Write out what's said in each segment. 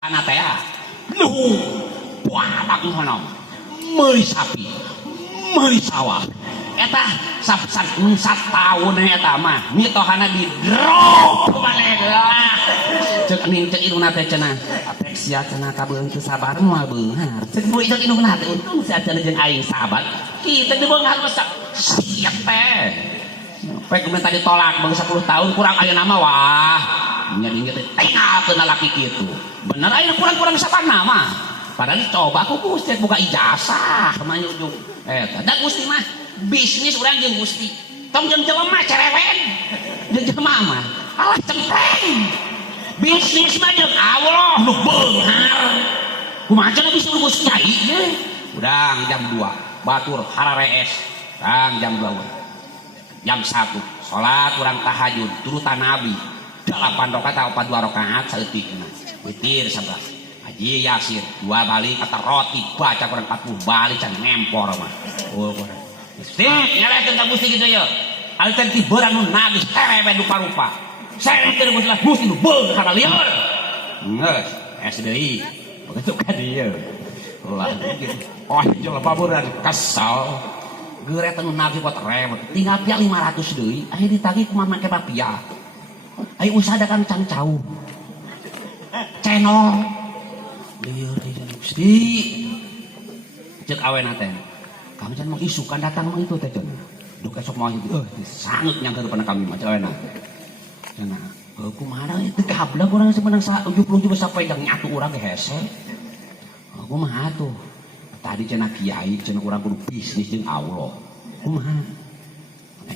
anak teh lu buatak honom meuli sapi meuli sawah eta tahun eta mah mitohana di drop maneh cek ning cek indungna teh cenah apek sia cenah kabeung teu sabar moal beunghar cek beuh cek indungna teh untung sia cenah jeung aing sahabat kitu teh beunghar mah siap teh pek minta ditolak bang 10 tahun kurang ayeuna mah wah nya dinget teh tinggalkeun lalaki kitu bener ayeuna kurang-kurang sabarna mah padahal coba aku Gusti buka ijazah kemana ujung da Gusti mah bisnis urang jeung Gusti tong jeung jelema cerewen jeung jelema mah alah cempreng bisnis mah jeung Allah nu beunghar kumaha cenah bisa Gusti nyai udang jam 2 batur hararees kang jam 2 jam 1 salat urang tahajud turutan Nabi 8 rakaat atau 2 rakaat saeutikna witir 11 Haji Yasin 2 balik kata roti baca kurang 40 balik can ngempor mah oh Gusti nyalekeun ka Gusti kitu ye alternatif nu nagis terewe rupa-rupa sarekeun Gusti lah Gusti nu beung kana lieur geus SDI begitu ka dieu ulah oh jelema baburan kesal geure teh nu nagis buat rewet tinggal pia 500 deui aya ditagih kumaha make bapia aya usaha dagang cangcau channel lieur Gusti cek awena teh kami can mau isukan datang mah itu teh cenah duk esok mau itu sangat nyangkeun pernah kami mah awena cenah kumaha teh gablek urang sebenang 70 juga sampai jeung nyatu urang ge hese kumaha atuh tadi cenah kiai cenah urang kudu bisnis jeung Allah kumaha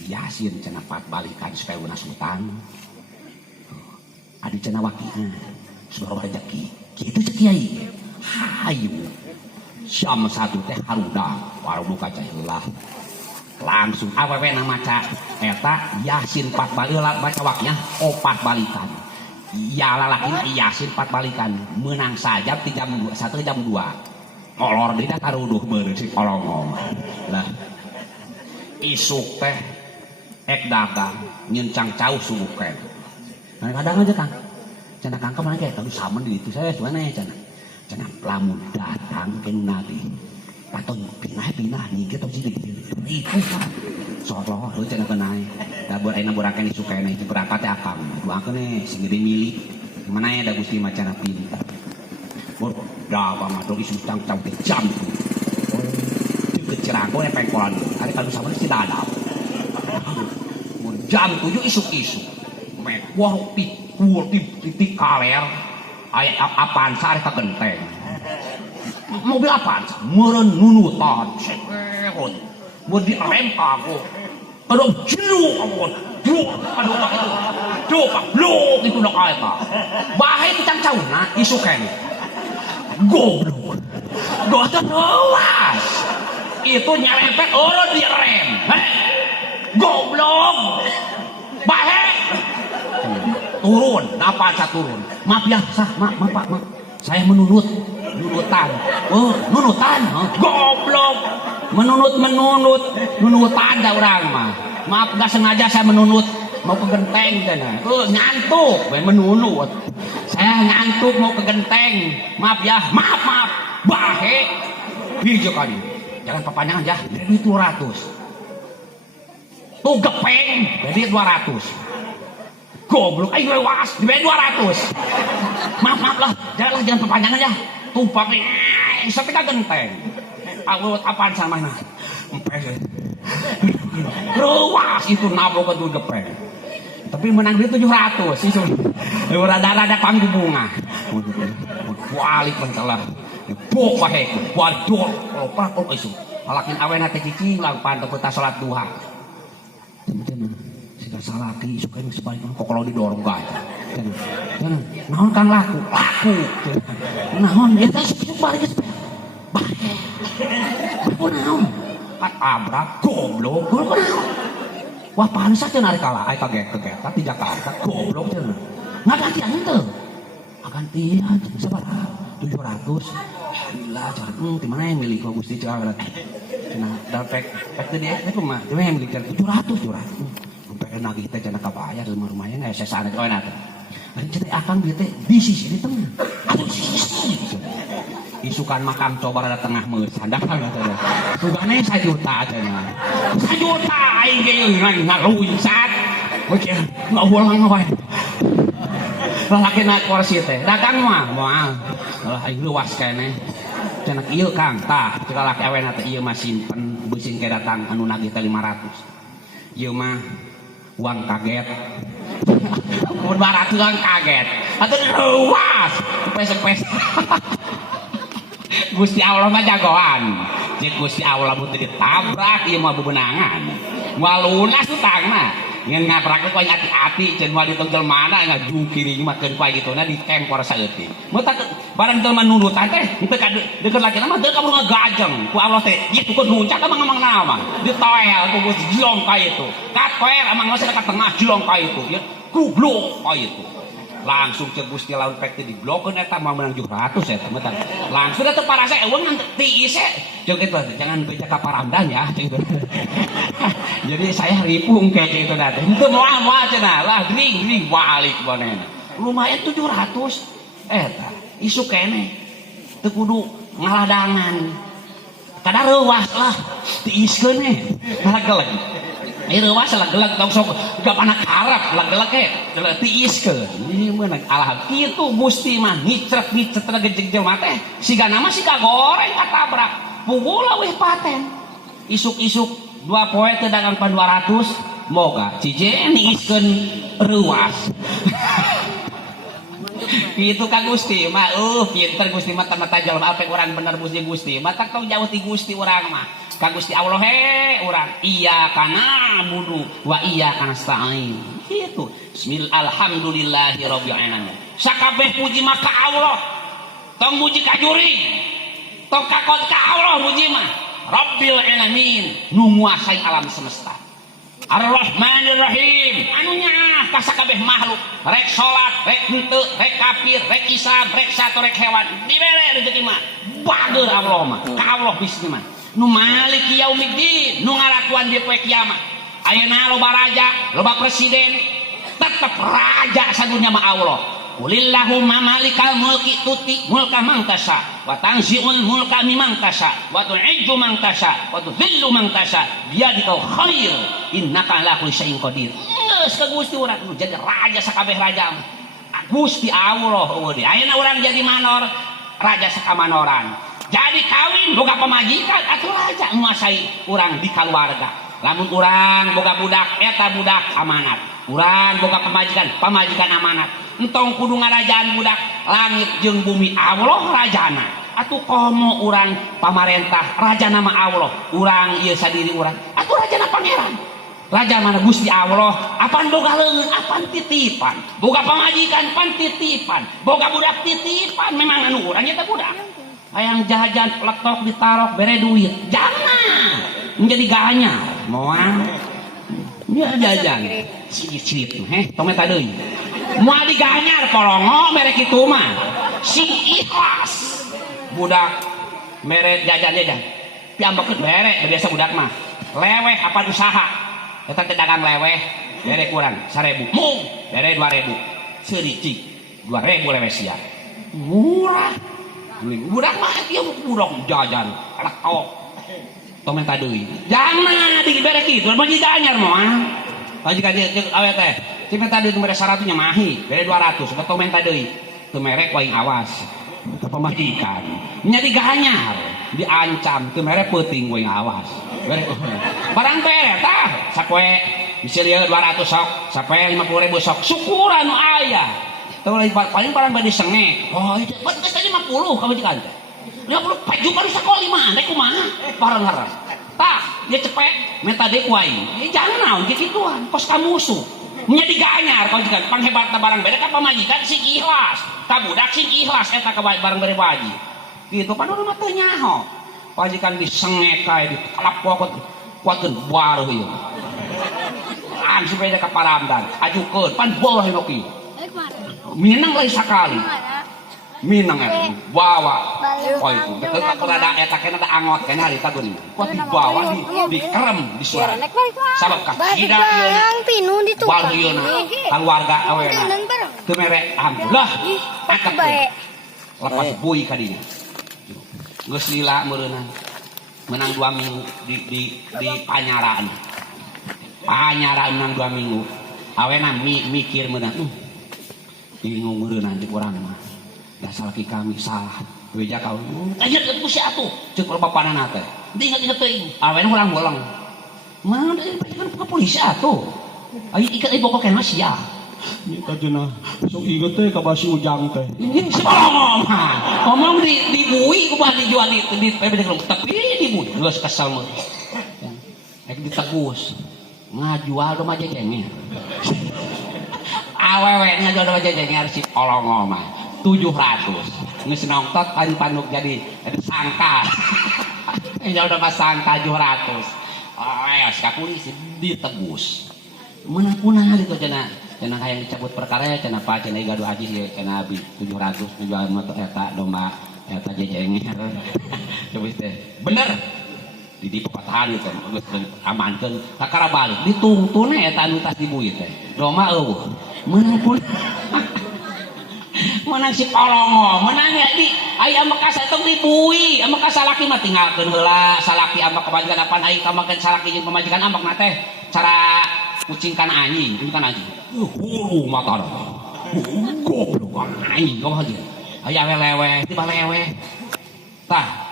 Yasin cenah 4 balikan supaya una sultan adi cenah wakihan suara rezeki kitu cek kiai hayu jam 1 teh harudang warung buka cailah langsung awewe na maca eta Yasin 4 balik baca waknya 4 balikan ya lalaki Yasin 4 balikan menang saja di jam 2 1 jam 2 molor deui da karuduh beureuh si kolongong lah isuk teh ek dagang nyencang cau subuh kan kadang aja Kang cenah Kang kemana kayak tadi sama di itu saya cuma nanya cenah lamun datang ke nabi atau pindah nih kita sih itu soalnya lu cenah kenai da buat ayeuna burakan disukaina itu berangkat teh akang duakeun nih sing gede milik mana ya da Gusti macana pintar da apa mah dogi sustang cau teh jam itu cerago ya pengkolan ada kalau sama si dadap jam 7 isuk-isuk mewah pikul titik kaler aya apaan sare ka genteng mobil apaan meureun nunutan sekerot mun direm ka aku aduh jlu ampun jlu aduh lu itu nak eta bahe tang cauna isu kene goblok luas itu nyerempet urut direm goblok bahe turun apa saya turun maaf ya maaf Pak saya nunutan goblok menunutan da urang mah maaf gak sengaja saya menunut mau ke genteng cenah ngantuk menunut saya ngantuk mau ke genteng maaf ya maaf bahe hijau kali jangan perpanjangan ya jadi 200 tuh gepeng jadi 200 goblok ayo lewas di 200 maaf lah jangan perpanjangan ya tumpang sampai ka genteng awet apaan sama nah lewas itu nabok ke gepeng tapi menang dia 700 itu rada-rada panggung bunga balik bentelah bok pahe waduh lupa isu alakin awena teh cicing lang pantau kita salat duha salaki suka yang sebaliknya kok kalau didorong gak jangan naon kan laku naon ya teh balik aku naon abrak goblok wah panas aja narik kalah ay kaget di Jakarta goblok cenah ngagantian henteu ngagantian sabar 700 alhamdulillah jangan di mana yang milik Gusti cenah dapet teh dia itu mah dia yang milik 700 pengen nagih teh cenah kabayar rumah-rumahnya nggak saya sana oh enak cenah akang dia teh bisnis di tengah aduh isukan makam coba ada tengah meusan dah kan sugane 1 juta cenah 1 juta aing ge ngaluinsat oke nggak ulang wae lalaki naik kursi teh dagang mah moal lah aing luas keneh cenah ieu Kang tah cek lalaki awena teh ieu mah simpen beusin ke datang anu nagih teh 500 ieu mah uang kaget mun 200 uang kaget atuh luas pes-pes Gusti Allah mah jagoan cik Gusti Allah mun ditabrak ieu mah bebenangan moal lunas utangna ngan ngabrak ku hati-hati ceun moal ditong jelmana ngajungkiri mah keun kuy kituna di tempor saeutik mun tak barang jelema nurutan teh henteu ka deukeut laki mah teu kabur ngagajeng ku Allah teh ieu tukeun nuncak mah ngomong naon mah ditoel ku Gusti jilong ka itu katoer amang mah ka tengah jilong ka itu ya goblok ka itu langsung cek Gusti laun pek teh diblokeun eta mah menang 700 eta mah langsung atuh parasa eueung ngan tiis cek kitu jangan beja ka paramdan ya cek itu jadi saya ripung kayak gitu teh henteu moal cenah lah gring balik bonena lumayan 700 eta isu keneh teu kudu ngaladangan kada reuwas lah tiiskeun lag-lag reuwas lag-lag tong sok gapana karep lag-lag tiiskeun ini meunang alah kitu Gusti mah ngicret-ngicret gejeg jelema teh sigana mah siga goreng katabrak pugula weh paten isuk-isuk 2 poe teh dagang pan 200 moga cije niiskeun reuwas itu ka Gusti mah pinter Gusti mah tamata jalma apek urang bener puji Gusti mah tak tong jauh ti Gusti urang mah ka Gusti Allah urang iya kana budu wa iya kana nasta'in itu bismillahirrahmanirrahim sakabeh puji mah ka Allah tong muji ka juri tong kakot ka Allah muji mah Rabbil alamin nu nguasai alam semesta Ar-Rahmanir-Rahim anunya ka sakabeh makhluk rek salat rek henteu rek kafir rek Islam rek sato rek hewan dibere rezeki mah bageur Allah mah ka Allah bisni mah nu maliki yaumiddin nu ngalakuan di poe kiamat ayeuna loba raja loba presiden tetep raja sadunya mah Allah Qulillahumma malikal mulki tuti mulka man tasha wa tanzi'ul mulka mimman tasha wa tu'izzu man tasha wa tudhillu man tasha biyadikal khair innaka ala kulli syai'in qadir geus ka Gusti urang jadi raja sakabeh raja Gusti Allah eueuh ayeuna urang jadi manor raja sakamanoran jadi kawin boga pamajikan atuh raja nguasai urang di kaluarga lamun urang boga budak eta budak amanat urang boga pamajikan amanat entong kudu ngarajaan budak langit jeung bumi Allah rajana atuh komo urang pamarentah raja nama Allah urang ieu sadiri urang atuh rajana pangeran raja mana Gusti Allah apan boga leungeun apan titipan boga pamajikan pan titipan boga budak titipan memang anu urang nya teh budak hayang jajan letok ditarok bere duit jangan menjadi ganyar moal nya jajan cicit tong eta deui moal diganyar polongo mere kitu mah sing ikhlas budak mere jajan piambekeun bere biasa budak mah leweh apa usaha eta teh dagang leweh bere kurang 1000 mung bere 2000 seuricik 2000 leweh sia murah budak mah ieu budak jajan lekok tong eta deui jangan dibere kitu mah diganyar moal pajika awe teh cina tadi itu mereka syaratnya mahi dari 200 ke tomenta deui teu merek waing awas ke pemajikan nya diganyar diancam teu merek peuting waing awas barang bere tah sapoe bisi lieu 200 sok sapoe 50.000 sok syukuran nu aya teu paling barang bade sengek oh itu geus tadi 50 ka majikan teh 50 paju baru sakoli mah rek kumaha barang haras tah dia cepet meta deuk waing jangan naon kituan kos ka musuh nya diganyar kau juga panghebatna barang bere ka pamajikan sing ikhlas ka budak sing ikhlas eta ka barang bere baji kitu pan urang mah teu nyaho pajikan disengek kae dikalap-kalapkeun baru ieu an supaya ka paramdan ajukeun pan boleh noki minang lain sakali minang bawa oh itu betul rada eta kena ada angot kena di tagun kok dibawa di kerem di suara sabab kasida pinu ditukar bal ieu keluarga awena teu mere alhamdulillah akad lepas bui ka dinya geus lila meureunna menang 2 minggu di Panyaraan menang 2 minggu awena mikir meunang bingung meureunna cek urang mah dasar laki kami salah beja kau aja ku si atuh cek bapanana teh diingat-ingat teuing awena ulang-ulang mana deui ke polisi atuh ayo ikat ibu kok kena sia Nya cenah sok inget teh ka basi Ujang teh. Ngomong di bui ku bah dijual di PBD tapi di bui geus kesel mah. Ek ditegus. Ngajual do mah jengenge. Awewe ngajual do mah jengenge si olongo mah 700. Geus nongtot pan-panuk jadi sangka. Ngajual do mah sangka 700. Ayo ka polisi ditegus. Meunang punah itu cenah. Cenah hayang dicabut perkara ya cenah pa cenah gaduh haji sih cenah abi 700 jual motor eta domba eta jejenger coba teh bener di pepatahan itu geus amankeun kakara balik ditungtune eta anu tas dibuit teh domba eueuh meunang pun menang si polongo menang ya di aya bekas eta dibui bekas salaki mah tinggalkeun heula salaki ambak kebajikan apaan aya kamakeun salaki jeung pamajikan ambak na teh cara kucing kan anjing hulu mata goblok anjing kau aja aya lewe tiba lewe tah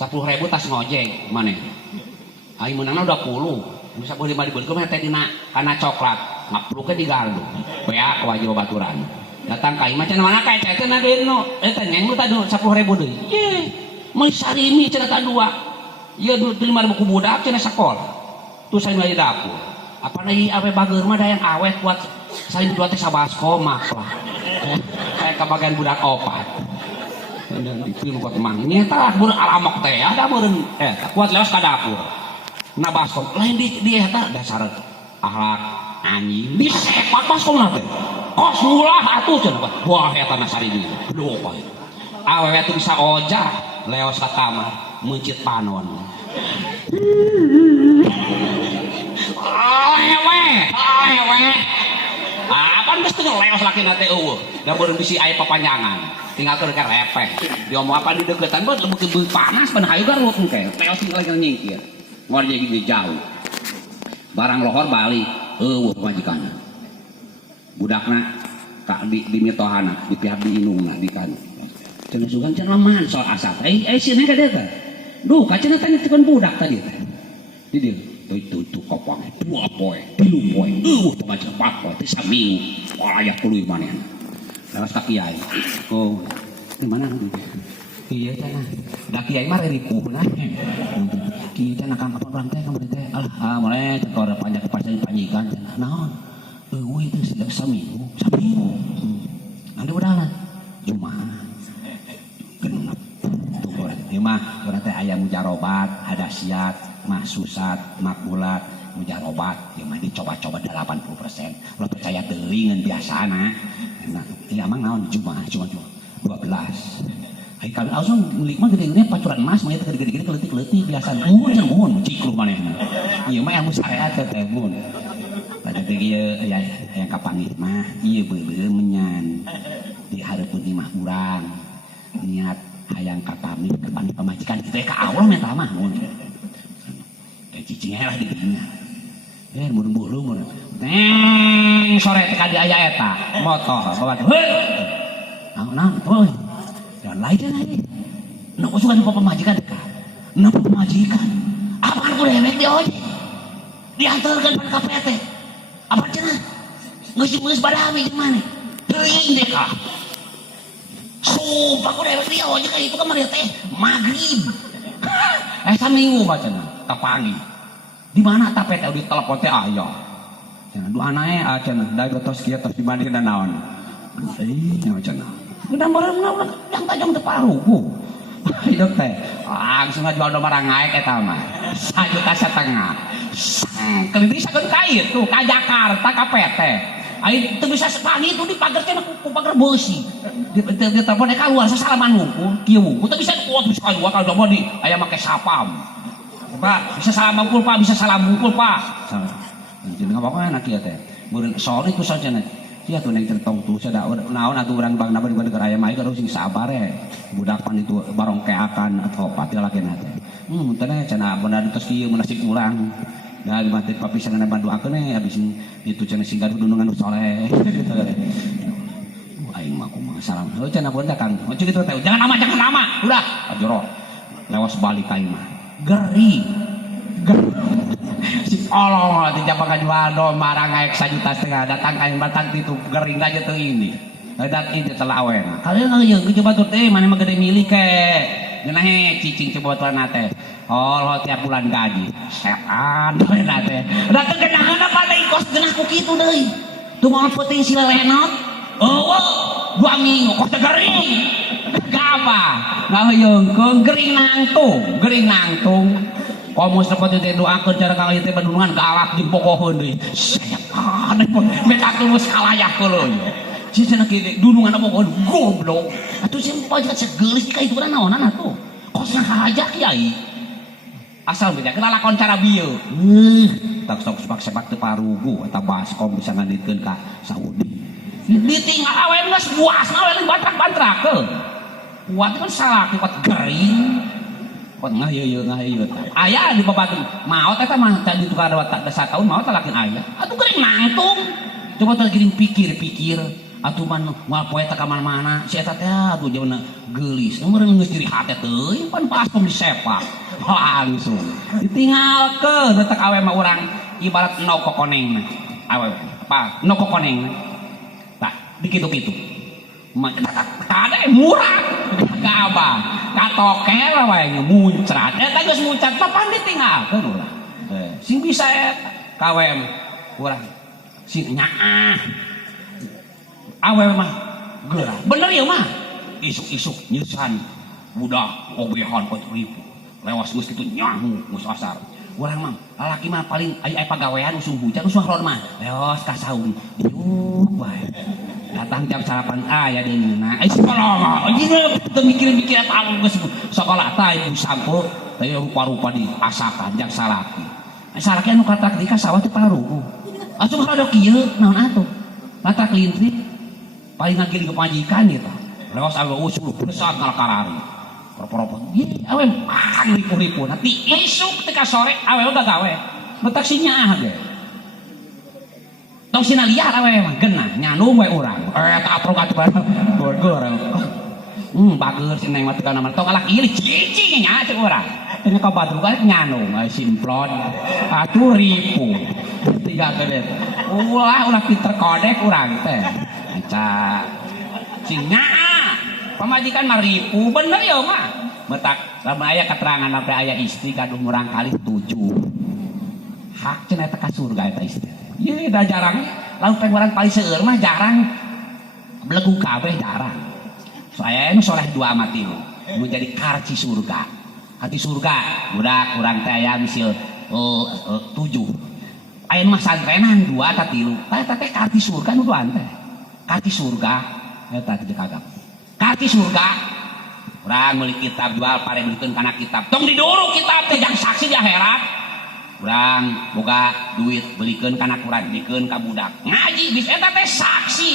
10.000 tas ngojek mana aing menangna udah 10 bisa boleh 5.000 kau teh dina kana coklat ngaplukeun di gardu bea wajib baturan datang ka imah cenah mana kae teh na deno eta nyeng lu tadi 10.000 deui ye meuy sarimi cenah ta dua ieu 5.000 ku budak cenah sekolah tu saya di dapur apa lagi awe bager mah yang awet buat saling dua teh sabaskom lah kayak kebagian budak opat dan di film kuat emang nyata budak alamok teh ada beureun kuat leos ka dapur na baskom lain di eta dasar akhlak anjing disepak baskom teh kos ulah atuh cenah wah eta na saridi lupa awewe teh bisa ojah leos ka kamar mencit panon Ewe. Apaan geus teu leos lakina teh eueuh. Da beureun bisi aya papanjangan. Tinggal keur repeh. Diomong apa di deukeutan beuh leubeung panas pan hayu garuk engke. Leos tinggal nyingkir. Ngor jadi jauh. Barang lohor balik eueuh majikanna. Budakna ka di mitohana, di pihak di inungna di kan. Cenah sugan cenah man soal asap. Sieun ka deuk. Duh, kacenah tanya tekan budak tadi teh. Di dieu itu kopong 2 poe 3 poe teu macam 4 poe teh saminggu aya tuluy manehna laras ka kiai oh di mana ieu cenah da kiai mah rikuhna kieu cenah kang apa urang teh kamari teh mulai cekor panjang panjikan cenah naon eueuh teh sejak saminggu ande udalan jumaah genep tuh ieu mah urang teh aya mujarobat ada siat mahsusat, makbulat, mujarobat, yang mah dicoba-coba 80%. Lo percaya teuing ngan biasana. Nah, ieu amang naon Jumaah cuma 12. Ai kami langsung meuli mah gede-gede pacuran emas mah eta gede-gede keleutik-leutik biasa. Muhun cikluk manehna. Ieu mah ilmu syariat teh mun. Pada teh ieu yang kapangih mah ieu beuleuh menyan. Di hareupeun imah urang. Niat hayang kapamih kapangih pamajikan kitu ka Allah mah mah mun. Cicing helah di dinya. Murung-murung mun. Sore teh ka di aya eta motor bawa teh. Naon tuh. Dan lain lagi. Nu usukan pamajikan dekat. Nu pamajikan. Apaan ku dewek di ojek. Diantarkeun pan ka PT. Apa cenah? Geus badami jeung maneh. Teuing deh ka. Sumpah ku dewek di ojek itu kamari teh magrib. Saminggu bacana tapagi di mana tapet di telepon teh aya cenah dua anae cenah da tos kieu tos di mana dan naon nya cenah udah bareng yang tajam teu parugu hidup teh langsung ngajual domba rangaek eta mah 1,5 juta keliti sakeun kait tuh ka Jakarta ka PT ai teu bisa sepani itu dipagerkeun ku pager beusi di telepon keluar sasalaman hungkul kieu hungkul teu bisa kuat bisa keluar kalau domba di aya make sapam Pak bisa salam hungkul Pak bisa salam hungkul Pak jadi ngapa-ngapa enak ieu teh meureun sore ku sarjana pasti atuh neng tertong tuh sada naon atuh urang bang nabar di negara aya mah harus sing sabar budak pan itu barong keakan atau pati laki nate teh cenah bener terus kieu nasib urang da di mati papisangan banduakeun habis itu cenah singgah dunungan nu soleh gitu aing mah kumaha salam heuh cenah beunta Kang kitu teh jangan nama udah ajoro lewas balik aing mah gering si Allah di Jepang jual marang aek 1,5 juta datang kain batang itu gering aja tuh ini dat ini telah awen kalian ngeuyeuh ke coba tuh teh mana mah gede milik ke geuna cicing coba tuh nate oh tiap bulan gaji setan nate datang kenangan apa deui kos geunah ku kitu deui tuh mau penting si lelenot eueuh 2 minggu kos gering gapa ngaheuyeungkeun gering nangtung komo seperti itu doakan cara kali itu bandungan galak di pokohon deh saya aneh pun mereka tulus kalayah kalau si sana kini dunungan pokohon goblok atau si pajak segelis kayak itu kan naonan atau kosnya hajak yai asal beda kita lakon cara bieu tak sok sepak teparugu atau baskom bisa nganditkeun ka Saudi ditinggal awen geus buas awen bantrak-bantrak ke kuat kan salah kuat gering kot ngaheuyeun aya di babatu maot eta mah tadi tukar tak dasa tahun maot lakin aya atuh gering nangtung coba teh gering pikir atuh man moal poe teh ka mana-mana si eta teh atuh jawana geulis meureun geus diri hate teuing pan pas pem disepak langsung ditinggalkeun eta awe mah urang ibarat no kokoneng awe apa no kokoneng tah dikitu-kitu ada murah gabah katokel wae muncrat eta geus muncrat papan ditinggalkeun urang sing bisa eta kawem urang sing nyaah awe mah geurah bener ya mah isuk-isuk nyeusan budak obehan poe ribu lewas geus kitu nyahu geus asar urang mah lalaki mah paling aya pagawean usum hujan usum ron mah leos ka saung diuk wae datang jam sarapan aya deuna ai sekolah ieu teu mikir-mikir eta geus sekolah tah ibu sampo teh rupa-rupa diasakan jak salaki salaki anu katrak di ka sawah teh parugu atuh mah rada kieu naon atuh katrak lintrik paling ngagiling ke majikan ieu tah leos anu usul besar ngalakarari propor ieu awe ripu-ripu nanti esuk teh ka sore awe gagawe betak sinyaah ge tong sina liar awe mah genah nyanung we urang tak aprok atuh bareng goreng bager si neng mah teu kana tong alak ieu cicing nya cek urang teh ka badrug kan nyanung simplon atuh ripu tiga kedet ulah pinter kodek urang teh aca sing nyaa pamajikan mah ripu bener ya mah metak lamun aya keterangan apa aya istri kaduh murang kali 7 hak cenah eta ka surga eta istri ieu da jarang lamun peng urang paling seueur mah jarang belegu kabeh jarang saya nu soleh 2 ama 3 menjadi karci surga hati surga budak urang teh aya misil 7 aya mah santrenan 2 atau 3 eta teh karci surga nu duan teh karci surga eta teh kagak karci surga urang meuli kitab jual pare beukeun kana kitab tong diduru kitab teh jang saksi di akhirat urang boga duit belikeun kana Quran dikeun ka budak ngaji bis eta teh saksi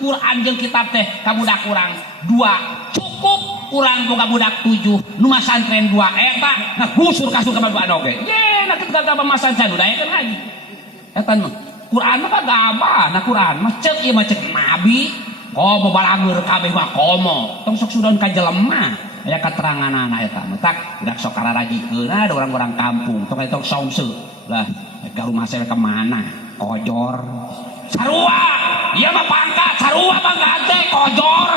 Quran jeung kitab teh ka budak urang 2 cukup urang boga budak 7 nu masantren 2 eta ngagusur ka surga ka oge ye na kita ka masantren udah ya kan ngaji eta mah Quran mah kagabah na Quran mah ceuk ieu mah ceuk nabi komo balanger kabeh mah komo tong sok sudan ka jelema aya keteranganana eta metak budak sok kararajikeun ada orang-orang kampung tong eta songse lah ka rumah saya ke mana kojor sarua ieu mah pangkat sarua pangkat teh kojor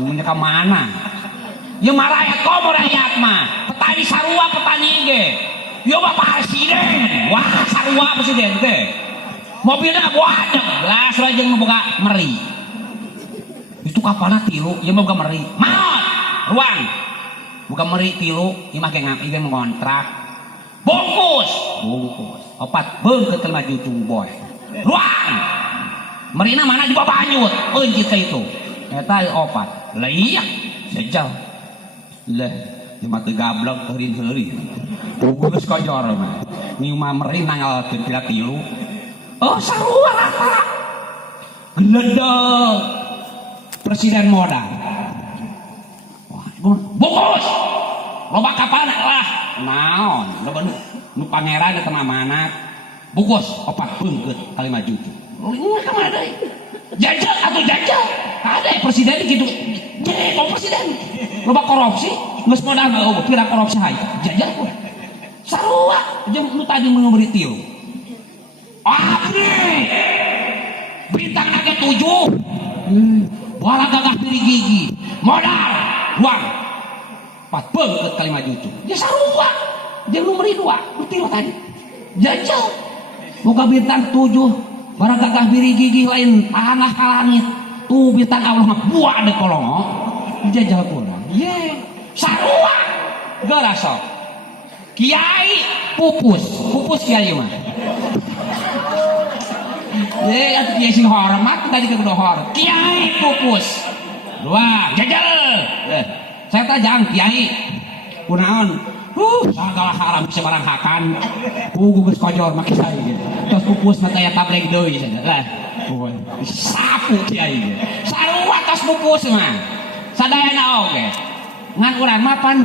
mun ka mana ieu mah rakyat komo rakyat mah petani sarua petani ge ieu mah presiden wah sarua presiden teh mobilna banyak lah surajeng boga meri itu kapana tilu ieu mah boga meri maot ruang bukan meri tilu imah ge ngontrak bungkus 4 beungkeut keur maju boy ruang merina mana di babanyut eunjit ka itu eta 4 lah iya sejauh lah imah teu gablok heurin-heurin geus kojor mah nyiu mah meri nanggalkeun pira tilu oh sarua rata Gledeg presiden modal. Bungkus. Loba kapan lah. Naon, loba nu pangeran eta mah amanat. Bungkus opat peungkeut kali maju tuh. Ini ka mana deui? Jajal atuh jajal. Ada presiden gitu. Jadi kok presiden. Loba korupsi, geus modal mah pira korupsi hayu. Jajal pun. Sarua jeung nu tadi memberi tilu. Abdi. Bintang naga 7. Wala gagah pilih gigi. Modal uang 4 peungkeut kali maju tuh. Ya sarua. Jeung nu memberi 2, nu tilu tadi. Jajal. Boga bintang 7. Barang gagah biri gigi lain tanah ka langit. Tuh bintang Allah mah buah de kolongo. Jajal pula. Ye, sarua. Geura sok. Kiai pupus. Pupus kiai mah. Ye, atuh kiai sing hormat tadi ke hor. Kiai pupus. 2, jajal. Saya tajang kiai. Kunaon? Sagala haram bisa barang hakan. Gugus kojor make saya gitu. Terus pupus mah taya tableg deui cenah. Lah. Sapu kiai ge. Sarua tos pupus mah. Sadayana oge. Ngan urang mah pan